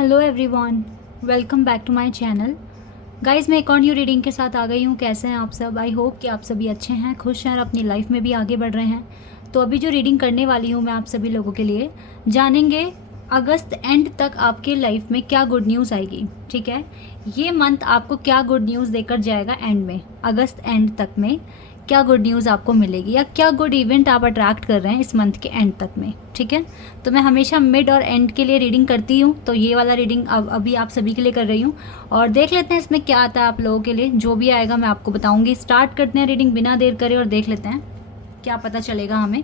Hello everyone, welcome back to my channel. Guys, मैं एक और न्यू रीडिंग के साथ आ गई हूँ। कैसे हैं आप सब? आई होप कि आप सभी अच्छे हैं, खुश हैं और अपनी लाइफ में भी आगे बढ़ रहे हैं। तो अभी जो रीडिंग करने वाली हूँ मैं आप सभी लोगों के लिए, जानेंगे अगस्त एंड तक आपके लाइफ में क्या गुड न्यूज़ आएगी। ठीक है, ये मंथ आपको क्या गुड न्यूज़ देकर जाएगा एंड में, अगस्त एंड तक में क्या गुड न्यूज़ आपको मिलेगी या क्या गुड इवेंट आप अट्रैक्ट कर रहे हैं इस मंथ के एंड तक में। ठीक है, तो मैं हमेशा मिड और एंड के लिए रीडिंग करती हूँ, तो ये वाला रीडिंग अभी आप सभी के लिए कर रही हूँ और देख लेते हैं इसमें क्या आता है आप लोगों के लिए। जो भी आएगा मैं आपको बताऊँगी। स्टार्ट करते हैं रीडिंग बिना देर करे और देख लेते हैं क्या पता चलेगा हमें।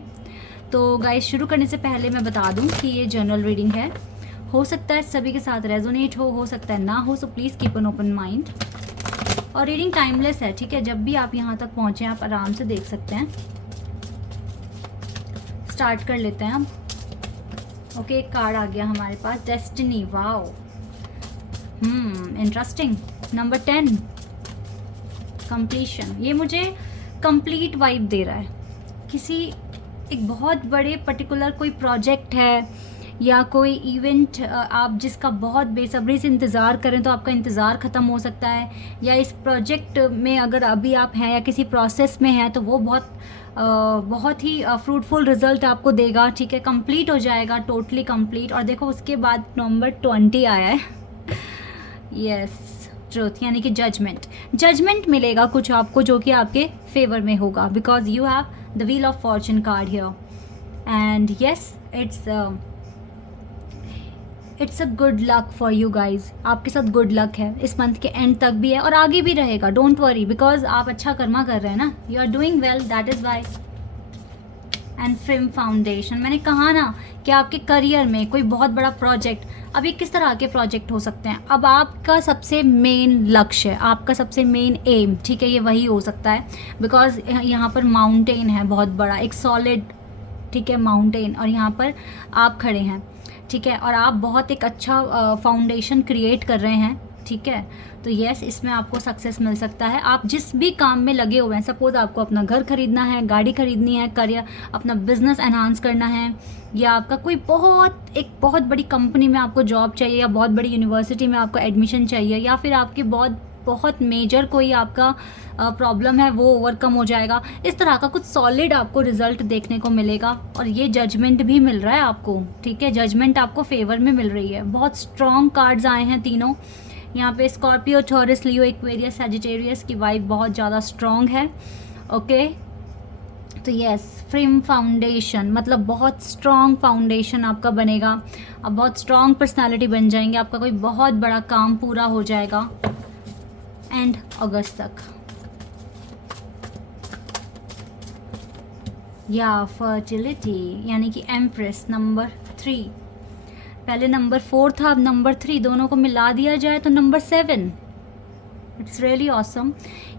तो गाइस, शुरू करने से पहले मैं बता दूँ कि ये जनरल रीडिंग है, हो सकता है सभी के साथ रेजोनेट हो सकता है ना हो, so please keep an open mind. और रीडिंग टाइमलेस है। ठीक है, जब भी आप यहाँ तक पहुँचे आप आराम से देख सकते हैं। स्टार्ट कर लेते हैं हम। ओके, एक कार्ड आ गया हमारे पास, destiny. Wow, interesting. Number 10, completion. ये मुझे कंप्लीट वाइब दे रहा है। किसी एक बहुत बड़े पर्टिकुलर कोई प्रोजेक्ट है या कोई इवेंट आप जिसका बहुत बेसब्री से इंतज़ार करें तो आपका इंतज़ार ख़त्म हो सकता है, या इस प्रोजेक्ट में अगर अभी आप हैं या किसी प्रोसेस में हैं तो वो बहुत ही फ्रूटफुल रिजल्ट आपको देगा। ठीक है, कंप्लीट हो जाएगा, टोटली कंप्लीट। और देखो उसके बाद नंबर 20 आया है। यस, ट्रूथ, यानी कि जजमेंट मिलेगा कुछ आपको जो कि आपके फेवर में होगा, because you have the wheel of Fortune card here. And yes, it's a good luck for you guys. आपके साथ गुड लक है, इस मंथ के एंड तक भी है और आगे भी रहेगा। डोंट वरी, बिकॉज आप अच्छा कर्मा कर रहे हैं ना, you are doing well, that is why. And frame foundation, मैंने कहा ना कि आपके करियर में कोई बहुत बड़ा प्रोजेक्ट, अभी किस तरह के प्रोजेक्ट हो सकते हैं। अब आपका सबसे मेन लक्ष्य, आपका सबसे मेन एम, ठीक है, ये वही हो सकता है, बिकॉज यहाँ पर माउंटेन है बहुत बड़ा, एक सॉलिड, ठीक है, माउंटेन, और यहाँ पर आप खड़े हैं। ठीक है, और आप बहुत एक अच्छा फाउंडेशन क्रिएट कर रहे हैं। ठीक है, तो यस, इसमें आपको सक्सेस मिल सकता है। आप जिस भी काम में लगे हुए हैं, सपोज आपको अपना घर खरीदना है, गाड़ी खरीदनी है, करियर, अपना बिजनेस एनहांस करना है, या आपका कोई एक बहुत बड़ी कंपनी में आपको जॉब चाहिए, या बहुत बड़ी यूनिवर्सिटी में आपको एडमिशन चाहिए, या फिर आपकी बहुत मेजर कोई आपका प्रॉब्लम है वो ओवरकम हो जाएगा। इस तरह का कुछ सॉलिड आपको रिजल्ट देखने को मिलेगा। और ये जजमेंट भी मिल रहा है आपको। ठीक है, जजमेंट आपको फेवर में मिल रही है। बहुत स्ट्रॉन्ग कार्ड्स आए हैं तीनों यहाँ पे। स्कॉर्पियो, टॉरस, लियो, एक्वेरियस, सैजिटेरियस की वाइब बहुत ज़्यादा स्ट्रॉन्ग है। ओके, तो यस, फ्रेम फाउंडेशन मतलब बहुत स्ट्रॉन्ग फाउंडेशन आपका बनेगा। आप बहुत स्ट्रॉन्ग पर्सनालिटी बन जाएंगे, आपका कोई बहुत बड़ा काम पूरा हो जाएगा एंड अगस्त तक। या फर्टिलिटी, यानी कि एम्प्रेस, नंबर 3। पहले नंबर 4 था, अब नंबर 3, दोनों को मिला दिया जाए तो number 7। It's really awesome.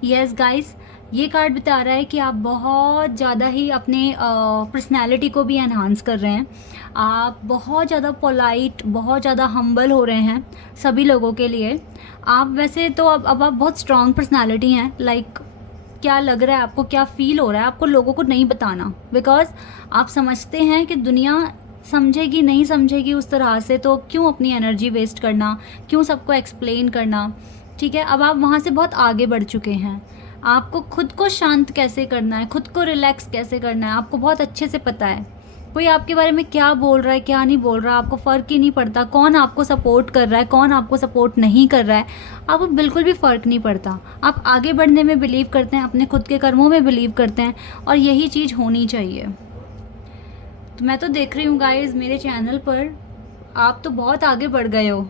Yes guys, ये कार्ड बता रहा है कि आप बहुत ज़्यादा ही अपने पर्सनैलिटी को भी एनहांस कर रहे हैं। आप बहुत ज़्यादा पोलाइट, बहुत ज़्यादा हम्बल हो रहे हैं सभी लोगों के लिए। आप वैसे तो अब आप बहुत स्ट्रॉन्ग पर्सनैलिटी हैं। लाइक क्या लग रहा है आपको, क्या फील हो रहा है आपको, लोगों को नहीं बताना, बिकॉज आप समझते हैं कि दुनिया समझेगी नहीं समझेगी उस तरह से, तो क्यों अपनी एनर्जी वेस्ट करना, क्यों सबको एक्सप्लेन करना। ठीक है, अब आप वहाँ से बहुत आगे बढ़ चुके हैं। आपको खुद को शांत कैसे करना है, खुद को रिलैक्स कैसे करना है, आपको बहुत अच्छे से पता है। कोई आपके बारे में क्या बोल रहा है, क्या नहीं बोल रहा, आपको फ़र्क ही नहीं पड़ता। कौन आपको सपोर्ट कर रहा है, कौन आपको सपोर्ट नहीं कर रहा है, आपको बिल्कुल भी फ़र्क नहीं पड़ता। आप आगे बढ़ने में बिलीव करते हैं, अपने खुद के कर्मों में बिलीव करते हैं, और यही चीज़ होनी चाहिए। तो मैं तो देख रही हूँ गाइस, मेरे चैनल पर आप तो बहुत आगे बढ़ गए हो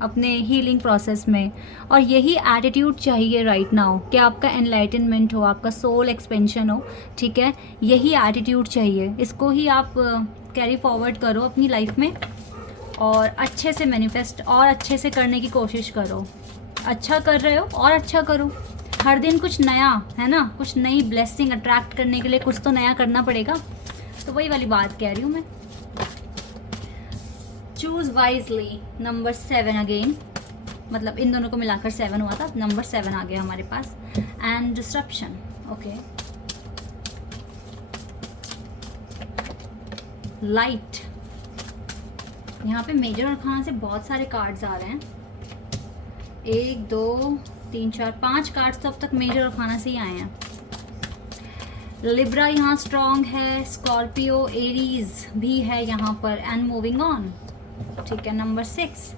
अपने हीलिंग प्रोसेस में, और यही एटीट्यूड चाहिए राइट नाउ कि आपका एनलाइटनमेंट हो, आपका सोल एक्सपेंशन हो। ठीक है, यही एटीट्यूड चाहिए, इसको ही आप कैरी फॉरवर्ड करो अपनी लाइफ में और अच्छे से मैनिफेस्ट और अच्छे से करने की कोशिश करो। अच्छा कर रहे हो और अच्छा करो। हर दिन कुछ नया, है ना, कुछ नई ब्लेसिंग अट्रैक्ट करने के लिए कुछ तो नया करना पड़ेगा। तो वही वाली बात कह रही हूँ मैं। चूज वाइजली, नंबर 7 अगेन, मतलब इन दोनों को मिलाकर 7 हुआ था, नंबर 7 आ गया हमारे पास। एंड डिस्ट्रप्शन, ओके, लाइट, यहाँ पे मेजर अरकान से बहुत सारे कार्ड्स आ रहे हैं, 1 2 3 4 5 कार्ड्स तो अब तक मेजर अरकान से ही आए हैं। लिब्रा यहाँ स्ट्रॉन्ग है, स्कॉर्पियो एरीज भी है यहाँ पर, एंड मूविंग ऑन। ठीक है, number 6,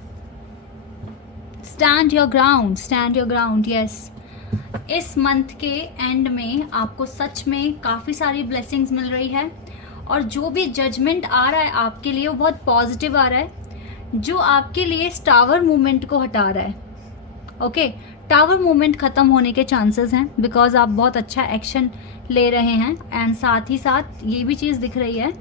stand your ground, stand your ground. Yes, इस मंथ के एंड में आपको सच में काफ़ी सारी ब्लेसिंग्स मिल रही है, और जो भी जजमेंट आ रहा है आपके लिए वो बहुत पॉजिटिव आ रहा है, जो आपके लिए टावर मूवमेंट को हटा रहा है। ओके, टावर मूवमेंट ख़त्म होने के चांसेस हैं, बिकॉज आप बहुत अच्छा एक्शन ले रहे हैं, एंड साथ ही साथ ये भी चीज़ दिख रही है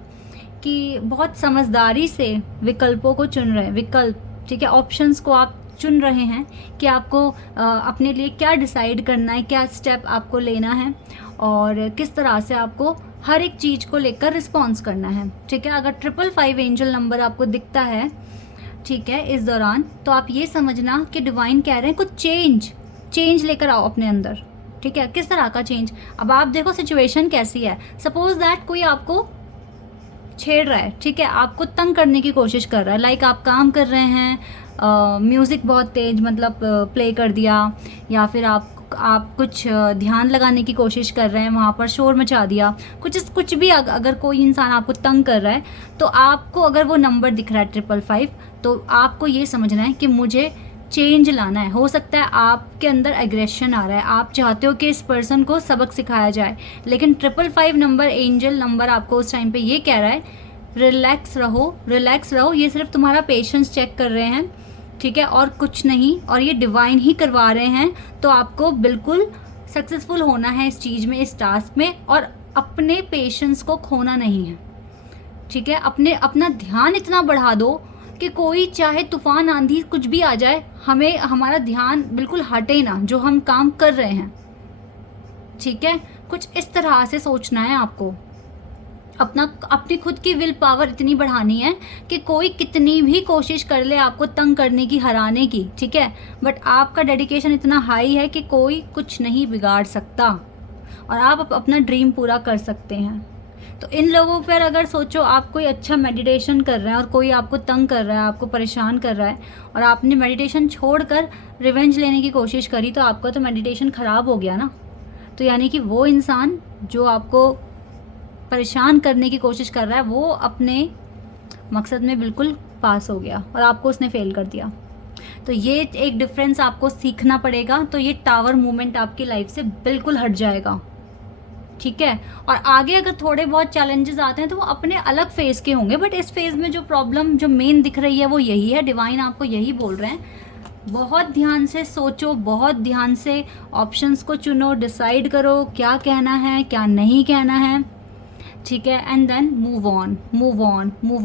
कि बहुत समझदारी से विकल्पों को चुन रहे हैं, विकल्प, ठीक है, ऑप्शंस को आप चुन रहे हैं कि आपको अपने लिए क्या डिसाइड करना है, क्या स्टेप आपको लेना है, और किस तरह से आपको हर एक चीज़ को लेकर रिस्पॉन्स करना है। ठीक है, अगर 555 एंजल नंबर आपको दिखता है, ठीक है, इस दौरान, तो आप ये समझना कि डिवाइन कह रहे हैं कुछ चेंज लेकर आओ अपने अंदर। ठीक है, किस तरह का चेंज? अब आप देखो सिचुएशन कैसी है। सपोज दैट कोई आपको छेड़ रहा है, ठीक है, आपको तंग करने की कोशिश कर रहा है, लाइक आप काम कर रहे हैं, म्यूज़िक बहुत तेज मतलब प्ले कर दिया, या फिर आप कुछ ध्यान लगाने की कोशिश कर रहे हैं, वहाँ पर शोर मचा दिया, कुछ भी। अगर कोई इंसान आपको तंग कर रहा है, तो आपको अगर वो नंबर दिख रहा है 555, तो आपको ये समझना है कि मुझे चेंज लाना है। हो सकता है आपके अंदर एग्रेशन आ रहा है, आप चाहते हो कि इस पर्सन को सबक सिखाया जाए, लेकिन 555 नंबर, एंजल नंबर, आपको उस टाइम पे ये कह रहा है रिलैक्स रहो, रिलैक्स रहो। ये सिर्फ तुम्हारा पेशेंस चेक कर रहे हैं, ठीक है, और कुछ नहीं, और ये डिवाइन ही करवा रहे हैं। तो आपको बिल्कुल सक्सेसफुल होना है इस चीज़ में, इस टास्क में, और अपने पेशेंस को खोना नहीं है। ठीक है, अपना ध्यान इतना बढ़ा दो कि कोई चाहे तूफान आंधी कुछ भी आ जाए, हमें हमारा ध्यान बिल्कुल हटे ना जो हम काम कर रहे हैं। ठीक है, कुछ इस तरह से सोचना है आपको। अपनी खुद की विल पावर इतनी बढ़ानी है कि कोई कितनी भी कोशिश कर ले आपको तंग करने की, हराने की, ठीक है, बट आपका डेडिकेशन इतना हाई है कि कोई कुछ नहीं बिगाड़ सकता, और आप अपना ड्रीम पूरा कर सकते हैं। तो इन लोगों पर अगर सोचो, आप कोई अच्छा मेडिटेशन कर रहे हैं और कोई आपको तंग कर रहा है, आपको परेशान कर रहा है, और आपने मेडिटेशन छोड़कर रिवेंज लेने की कोशिश करी, तो आपका तो मेडिटेशन ख़राब हो गया ना। तो यानी कि वो इंसान जो आपको परेशान करने की कोशिश कर रहा है, वो अपने मकसद में बिल्कुल पास हो गया और आपको उसने फेल कर दिया। तो ये एक डिफरेंस आपको सीखना पड़ेगा। तो ये टावर मूवमेंट आपकी लाइफ से बिल्कुल हट जाएगा। ठीक है, और आगे अगर थोड़े बहुत चैलेंजेस आते हैं तो वो अपने अलग फेज़ के होंगे, बट इस फेज़ में जो प्रॉब्लम जो मेन दिख रही है वो यही है। डिवाइन आपको यही बोल रहे हैं, बहुत ध्यान से सोचो, बहुत ध्यान से ऑप्शंस को चुनो, डिसाइड करो क्या कहना है क्या नहीं कहना है। ठीक है, एंड देन मूव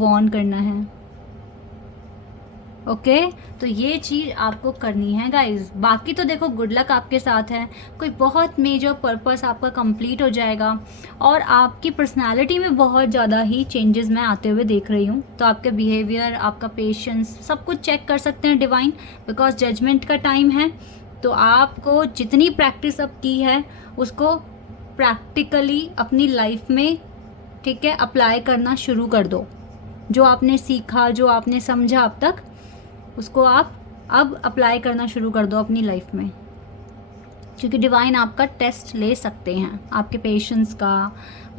ऑन करना है। ओके, तो ये चीज़ आपको करनी है गाइज। बाकी तो देखो गुड लक आपके साथ है, कोई बहुत मेजर पर्पस आपका कंप्लीट हो जाएगा, और आपकी पर्सनालिटी में बहुत ज़्यादा ही चेंजेस मैं आते हुए देख रही हूँ। तो आपका बिहेवियर, आपका पेशेंस, सब कुछ चेक कर सकते हैं डिवाइन, बिकॉज जजमेंट का टाइम है। तो आपको जितनी प्रैक्टिस अब की है उसको प्रैक्टिकली अपनी लाइफ में, ठीक है, अप्लाई करना शुरू कर दो। जो आपने सीखा, जो आपने समझा अब तक, उसको आप अब अप्लाई करना शुरू कर दो अपनी लाइफ में, क्योंकि डिवाइन आपका टेस्ट ले सकते हैं, आपके पेशेंस का,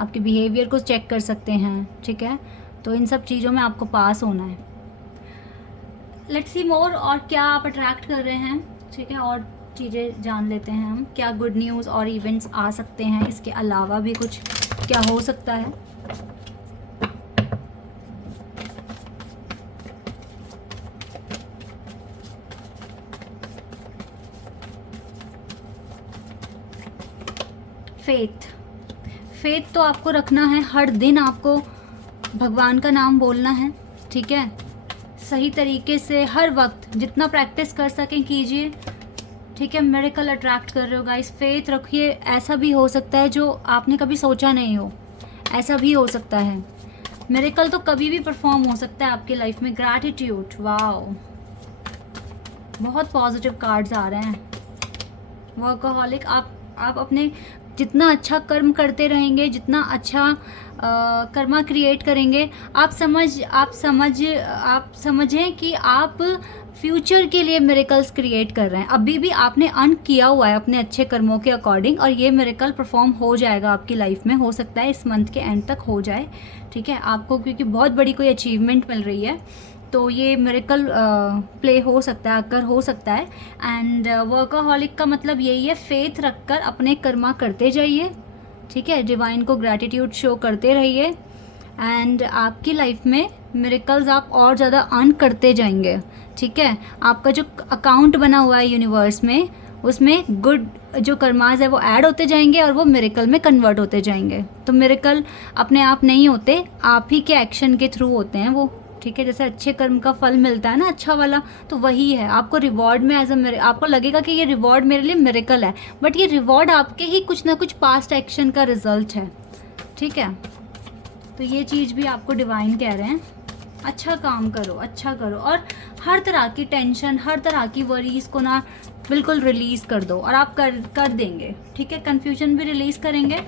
आपके बिहेवियर को चेक कर सकते हैं। ठीक है, तो इन सब चीज़ों में आपको पास होना है। लेट्स सी मोर, और क्या आप अट्रैक्ट कर रहे हैं। ठीक है, और चीज़ें जान लेते हैं हम, क्या गुड न्यूज़ और इवेंट्स आ सकते हैं, इसके अलावा भी कुछ क्या हो सकता है। फेथ तो आपको रखना है, हर दिन आपको भगवान का नाम बोलना है। ठीक है, सही तरीके से हर वक्त जितना प्रैक्टिस कर सकें कीजिए। ठीक है, मिरेकल अट्रैक्ट कर रहे हो गाइस, फेथ रखिए। ऐसा भी हो सकता है जो आपने कभी सोचा नहीं हो, ऐसा भी हो सकता है। मिरेकल तो कभी भी परफॉर्म हो सकता है आपकी लाइफ में। ग्रैटिट्यूड, वाओ, बहुत पॉजिटिव कार्ड्स आ रहे हैं। वर्कहॉलिक, आप अपने जितना अच्छा कर्म करते रहेंगे, जितना अच्छा कर्मा क्रिएट करेंगे। आप समझें कि आप फ्यूचर के लिए मिरेकल्स क्रिएट कर रहे हैं। अभी भी आपने अर्न किया हुआ है अपने अच्छे कर्मों के अकॉर्डिंग, और ये मिरेकल परफॉर्म हो जाएगा आपकी लाइफ में। हो सकता है इस मंथ के एंड तक हो जाए, ठीक है आपको, क्योंकि बहुत बड़ी कोई अचीवमेंट मिल रही है, तो ये मिरेकल प्ले हो सकता है, अगर हो सकता है। एंड वर्कaholic का मतलब यही है, फेथ रखकर अपने कर्मा करते जाइए, ठीक है, डिवाइन को ग्रैटिट्यूड शो करते रहिए, एंड आपकी लाइफ में मिरेकल्स आप और ज़्यादा अर्न करते जाएंगे, ठीक है। आपका जो अकाउंट बना हुआ है यूनिवर्स में, उसमें गुड जो कर्माज है वो ऐड होते जाएंगे और वो मिरेकल में कन्वर्ट होते जाएंगे। तो मिरेकल अपने आप नहीं होते, आप ही के एक्शन के थ्रू होते हैं वो, ठीक है। जैसे अच्छे कर्म का फल मिलता है ना, अच्छा वाला, तो वही है। आपको रिवॉर्ड में आपको लगेगा कि ये रिवॉर्ड मेरे लिए मिरेकल है, बट ये रिवॉर्ड आपके ही कुछ ना कुछ पास्ट एक्शन का रिजल्ट है, ठीक है। तो ये चीज़ भी आपको डिवाइन कह रहे हैं, अच्छा काम करो, अच्छा करो, और हर तरह की टेंशन, हर तरह की वरीज़ को ना बिल्कुल रिलीज़ कर दो, और आप कर देंगे, ठीक है। कन्फ्यूजन भी रिलीज़ करेंगे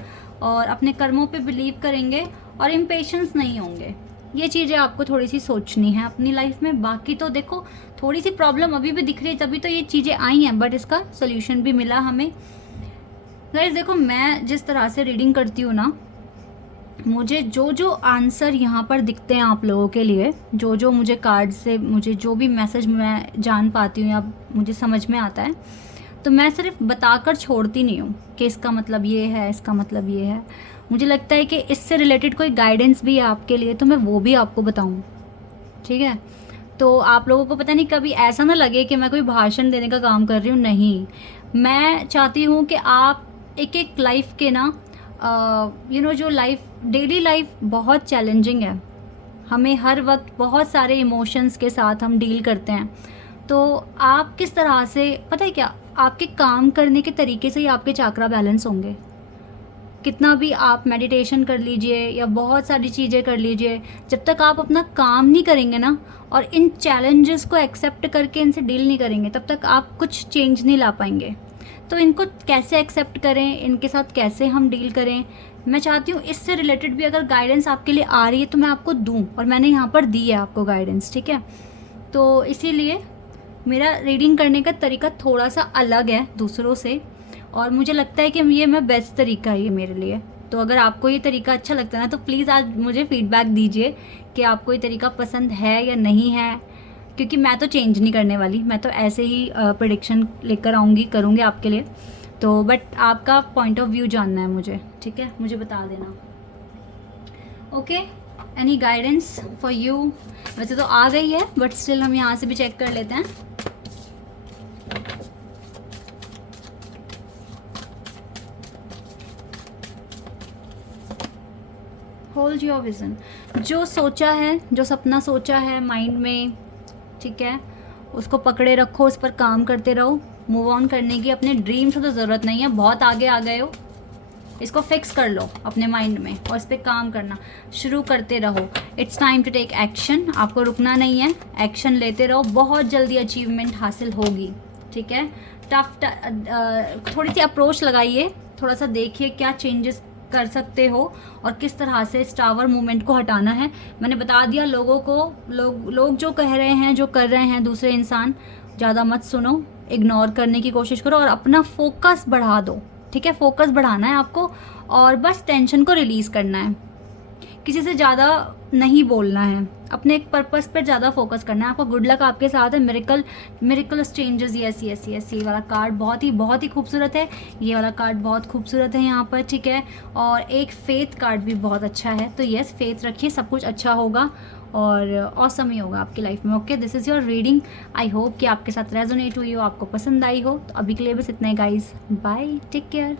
और अपने कर्मों पे बिलीव करेंगे और इम्पेशेंस नहीं होंगे। ये चीज़ें आपको थोड़ी सी सोचनी है अपनी लाइफ में। बाकी तो देखो, थोड़ी सी प्रॉब्लम अभी भी दिख रही है, तभी तो ये चीज़ें आई हैं, बट इसका सोल्यूशन भी मिला हमें। गाइस देखो, मैं जिस तरह से रीडिंग करती हूँ ना, मुझे जो जो आंसर यहाँ पर दिखते हैं आप लोगों के लिए, जो जो मुझे कार्ड से, मुझे जो भी मैसेज मैं जान पाती हूँ या मुझे समझ में आता है, तो मैं सिर्फ बताकर छोड़ती नहीं हूँ कि इसका मतलब ये है, इसका मतलब ये है। मुझे लगता है कि इससे रिलेटेड कोई गाइडेंस भी है आपके लिए, तो मैं वो भी आपको बताऊँ, ठीक है। तो आप लोगों को पता नहीं कभी ऐसा ना लगे कि मैं कोई भाषण देने का काम कर रही हूँ, नहीं। मैं चाहती हूँ कि आप एक एक लाइफ के ना जो लाइफ, डेली लाइफ बहुत चैलेंजिंग है, हमें हर वक्त बहुत सारे इमोशंस के साथ हम डील करते हैं। तो आप किस तरह से, पता है क्या, आपके काम करने के तरीके से ही आपके चाक्रा बैलेंस होंगे। कितना भी आप मेडिटेशन कर लीजिए या बहुत सारी चीज़ें कर लीजिए, जब तक आप अपना काम नहीं करेंगे ना, और इन चैलेंजेस को एक्सेप्ट करके इनसे डील नहीं करेंगे, तब तक आप कुछ चेंज नहीं ला पाएंगे। तो इनको कैसे एक्सेप्ट करें, इनके साथ कैसे हम डील करें, मैं चाहती हूँ इससे रिलेटेड भी अगर गाइडेंस आपके लिए आ रही है तो मैं आपको दूँ, और मैंने यहाँ पर दी है आपको गाइडेंस, ठीक है। तो इसीलिए मेरा रीडिंग करने का तरीका थोड़ा सा अलग है दूसरों से, और मुझे लगता है कि ये मैं बेस्ट तरीका है ये मेरे लिए। तो अगर आपको ये तरीका अच्छा लगता है ना, तो प्लीज़ आज मुझे फीडबैक दीजिए कि आपको ये तरीका पसंद है या नहीं है, क्योंकि मैं तो चेंज नहीं करने वाली, मैं तो ऐसे ही प्रेडिक्शन लेकर आऊँगी, करूँगी आपके लिए। तो बट आपका पॉइंट ऑफ व्यू जानना है मुझे, ठीक है, मुझे बता देना। Okay, any guidance for you? वैसे तो आ गई है, बट स्टिल हम यहाँ से भी चेक कर लेते हैं। Hold your vision. जो सोचा है, जो सपना सोचा है माइंड में, ठीक है, उसको पकड़े रखो, उस पर काम करते रहो। मूव ऑन करने की अपने ड्रीम से तो ज़रूरत नहीं है, बहुत आगे आ गए हो, इसको फिक्स कर लो अपने माइंड में और इस पर काम करना शुरू करते रहो। It's time to take action, आपको रुकना नहीं है, एक्शन लेते रहो, बहुत जल्दी अचीवमेंट हासिल होगी, ठीक है। थोड़ी सी अप्रोच लगाइए, थोड़ा सा देखिए क्या चेंजेस कर सकते हो और किस तरह से इस टावर मूवमेंट को हटाना है। मैंने बता दिया लोगों को, लोग जो कह रहे हैं, जो कर रहे हैं दूसरे इंसान, ज़्यादा मत सुनो, इग्नोर करने की कोशिश करो और अपना फोकस बढ़ा दो, ठीक है। फोकस बढ़ाना है आपको और बस टेंशन को रिलीज़ करना है, किसी से ज़्यादा नहीं बोलना है, अपने एक पर्पस पर ज़्यादा फोकस करना है। आपका गुड लक आपके साथ है, miracle changes, yes yes yes. ये वाला कार्ड बहुत ही खूबसूरत है, ये वाला कार्ड बहुत खूबसूरत है यहाँ पर, ठीक है। और एक फेथ कार्ड भी बहुत अच्छा है, तो यस, फेथ रखिए, सब कुछ अच्छा होगा और ऑसम ही होगा आपकी लाइफ में। Okay, this is your reading. I hope कि आपके साथ रेजोनेट हुई हो, आपको पसंद आई हो। तो अभी के लिए बस इतना ही गाइज, बाय, टेक केयर।